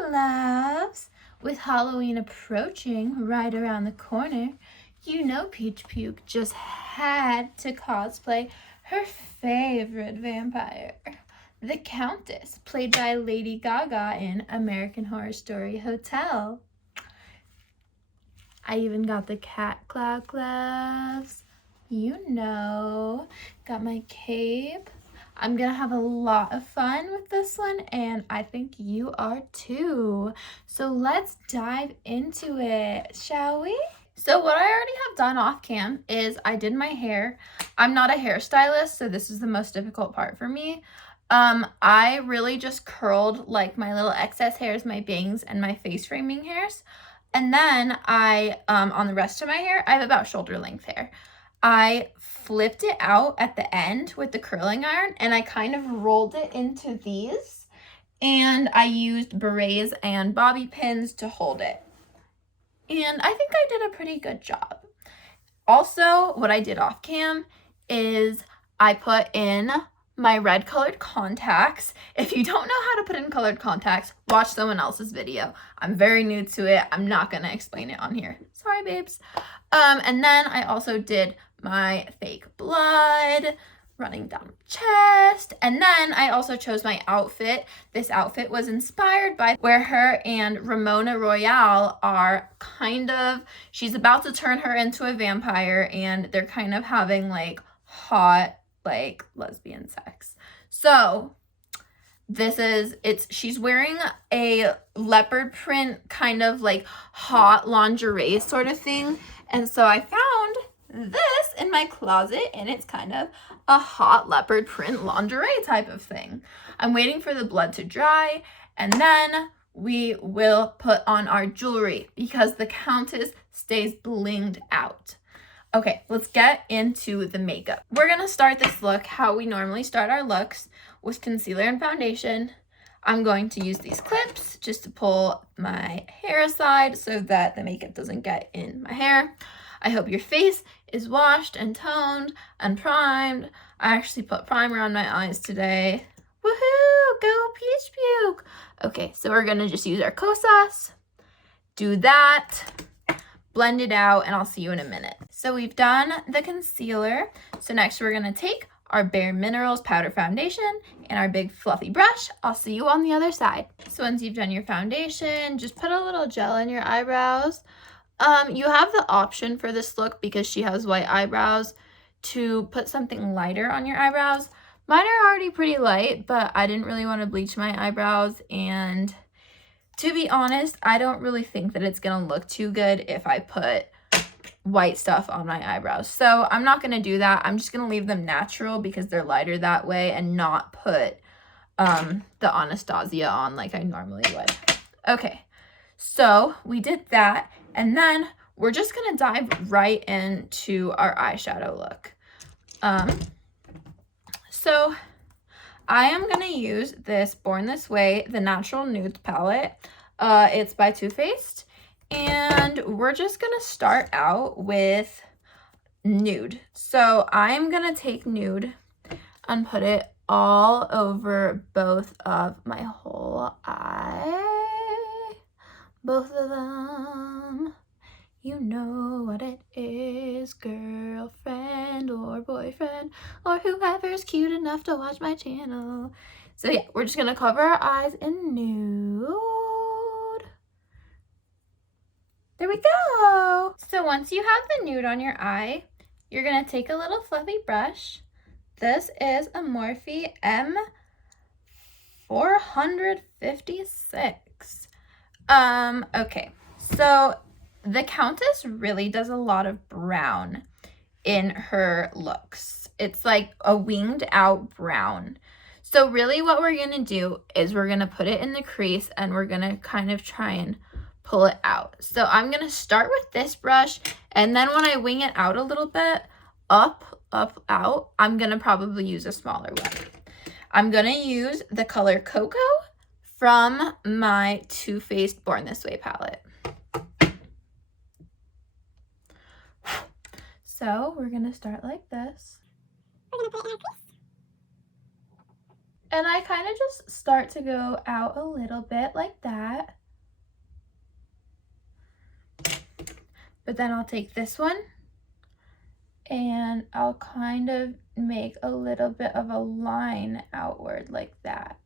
loves. With Halloween approaching right around the corner, you know Peach Puke just had to cosplay her favorite vampire, the Countess, played by Lady Gaga in American Horror Story Hotel. I even got the cat claw gloves. You know, got my cape. I'm gonna have a lot of fun with this one, and I think you are too. So let's dive into it, shall we? So what I already have done off cam is I did my hair. I'm not a hairstylist, so this is the most difficult part for me. I really just curled like my little excess hairs, my bangs, and my face framing hairs. And then on the rest of my hair, I have about shoulder length hair. I flipped it out at the end with the curling iron, and I kind of rolled it into these, and I used berets and bobby pins to hold it. And I think I did a pretty good job. Also, what I did off cam is I put in my red colored contacts. If you don't know how to put in colored contacts, watch someone else's video. I'm very new to it. I'm not going to explain it on here. Sorry, babes. And then I also did my fake blood running down my chest. And then I also chose my outfit. This outfit was inspired by where her and Ramona Royale are she's about to turn her into a vampire, and they're kind of having like hot like lesbian sex. So she's wearing a leopard print kind of like hot lingerie sort of thing. And so I found this in my closet, and it's kind of a hot leopard print lingerie type of thing. I'm waiting for the blood to dry, and then we will put on our jewelry because the Countess stays blinged out. Okay, let's get into the makeup. We're gonna start this look how we normally start our looks, with concealer and foundation. I'm going to use these clips just to pull my hair aside so that the makeup doesn't get in my hair. I hope your face is washed and toned and primed. I actually put primer on my eyes today. Woohoo! Go Peach Puke! Okay, so we're gonna just use our Cosas, do that, blend it out, and I'll see you in a minute. So we've done the concealer. So next we're gonna take our Bare Minerals powder foundation and our big fluffy brush. I'll see you on the other side. So once you've done your foundation, just put a little gel in your eyebrows. You have the option for this look, because she has white eyebrows, to put something lighter on your eyebrows. Mine are already pretty light, but I didn't really want to bleach my eyebrows, and to be honest, I don't really think that it's gonna look too good if I put white stuff on my eyebrows. So I'm not gonna do that. I'm just gonna leave them natural because they're lighter that way, and not put the Anastasia on like I normally would. Okay, so we did that, and then we're just gonna dive right into our eyeshadow look. So I am gonna use this Born This Way, the Natural Nudes palette. It's by Too Faced, and we're just gonna start out with nude. So I'm gonna take nude and put it all over both of my whole eye. Both of them. You know what it is, girlfriend or boyfriend or whoever's cute enough to watch my channel. So yeah, we're just gonna cover our eyes in nude. There we go. So once you have the nude on your eye, you're gonna take a little fluffy brush. This is a Morphe M456. Okay, so the Countess really does a lot of brown in her looks. It's like a winged out brown. So really what we're gonna do is we're gonna put it in the crease, and we're gonna kind of try and pull it out. So I'm gonna start with this brush, and then when I wing it out a little bit, up, out, I'm gonna probably use a smaller one. I'm gonna use the color Cocoa from my Too Faced Born This Way palette. So we're gonna start like this. We're gonna put it in our crease. And I kind of just start to go out a little bit like that. But then I'll take this one and I'll kind of make a little bit of a line outward like that.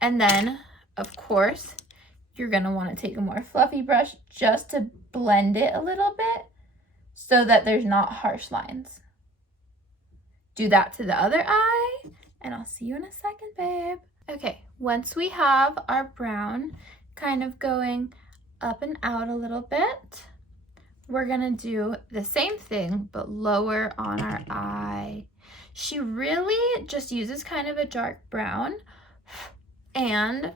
And then, of course, you're gonna want to take a more fluffy brush just to blend it a little bit so that there's not harsh lines. Do that to the other eye, and I'll see you in a second, babe. Okay, once we have our brown kind of going up and out a little bit, we're gonna do the same thing, but lower on our eye. She really just uses kind of a dark brown, and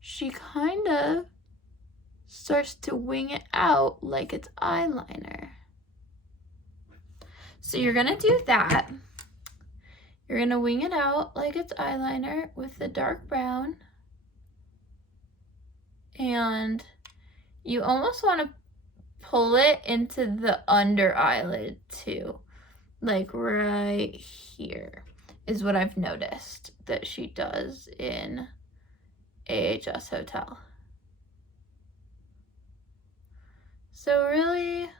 she kind of starts to wing it out like it's eyeliner. So you're gonna do that. You're gonna wing it out like it's eyeliner with the dark brown. And you almost want to pull it into the under eyelid too. Like right here is what I've noticed that she does in AHS Hotel. So really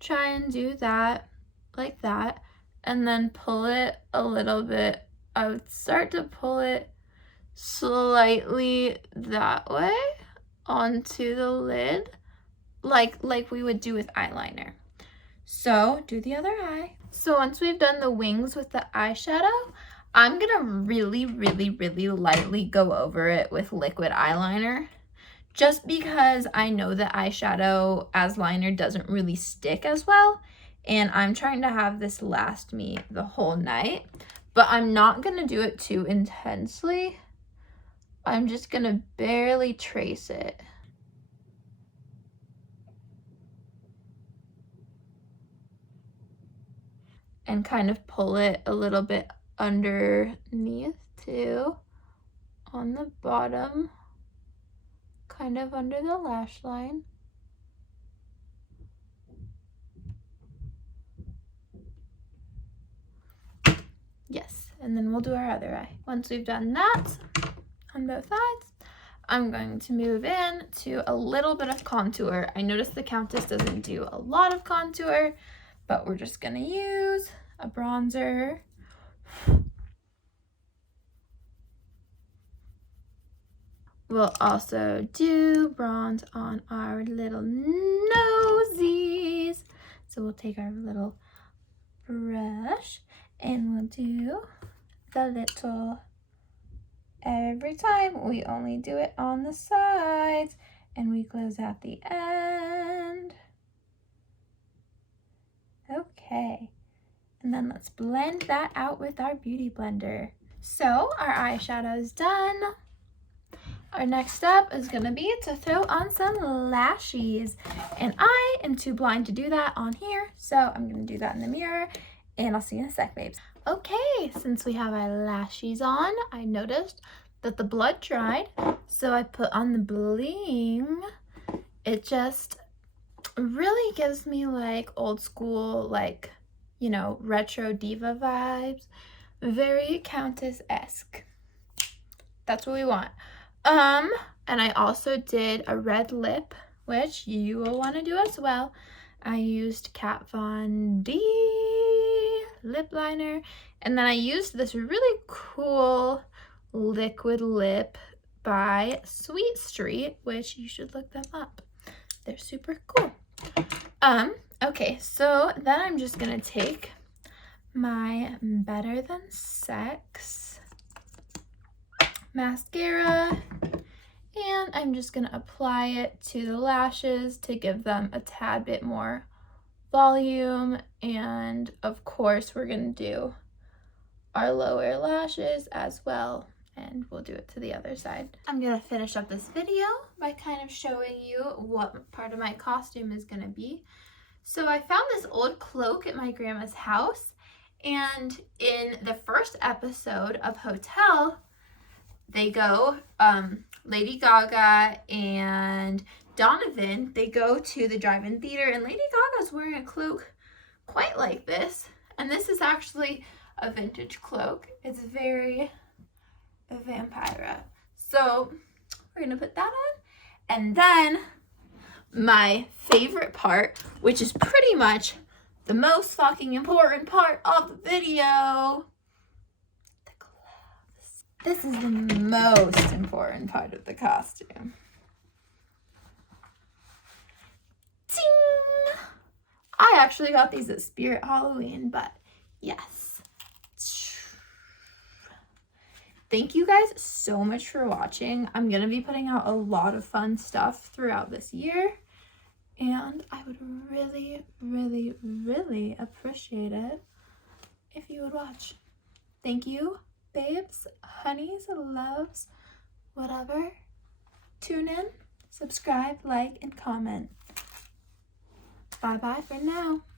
try and do that like that, and then pull it a little bit. I would start to pull it slightly that way onto the lid, like we would do with eyeliner. So do the other eye. So once we've done the wings with the eyeshadow, I'm gonna really lightly go over it with liquid eyeliner, just because I know that eyeshadow as liner doesn't really stick as well, and I'm trying to have this last me the whole night, but I'm not gonna do it too intensely. I'm just gonna barely trace it. And kind of pull it a little bit underneath too, on the bottom, kind of under the lash line. Yes, and then we'll do our other eye. Once we've done that on both sides, I'm going to move in to a little bit of contour. I noticed the Countess doesn't do a lot of contour, but we're just gonna use a bronzer. We'll also do bronze on our little nosies. So we'll take our little brush and we'll do the little, every time we only do it on the sides and we close at the end. Okay, and then let's blend that out with our beauty blender. So our eyeshadow is done. Our next step is gonna be to throw on some lashes, and I am too blind to do that on here, so I'm gonna do that in the mirror, and I'll see you in a sec, babes. Okay, since we have our lashes on, I noticed that the blood dried, so I put on the bling. It just really gives me like old school, like, you know, retro diva vibes, very Countess-esque. That's what we want. And I also did a red lip, which you will want to do as well. I used Kat Von D lip liner, and then I used this really cool liquid lip by Sweet Street, which you should look them up. They're super cool. Okay, so then I'm just gonna take my Better Than Sex mascara, and I'm just gonna apply it to the lashes to give them a tad bit more volume, and of course we're gonna do our lower lashes as well, and we'll do it to the other side. I'm gonna finish up this video by kind of showing you what part of my costume is gonna be. So I found this old cloak at my grandma's house, and in the first episode of Hotel, they go, Lady Gaga and Donovan, they go to the drive-in theater, and Lady Gaga's wearing a cloak quite like this, And this is actually a vintage cloak. It's very vampire. So we're gonna put that on. And then my favorite part, which is pretty much the most fucking important part of the video, the gloves. This is the most important part of the costume. Ding! I actually got these at Spirit Halloween, but yes. Thank you guys so much for watching. I'm going to be putting out a lot of fun stuff throughout this year. And I would really, really, really appreciate it if you would watch. Thank you, babes, honeys, loves, whatever. Tune in, subscribe, like, and comment. Bye-bye for now.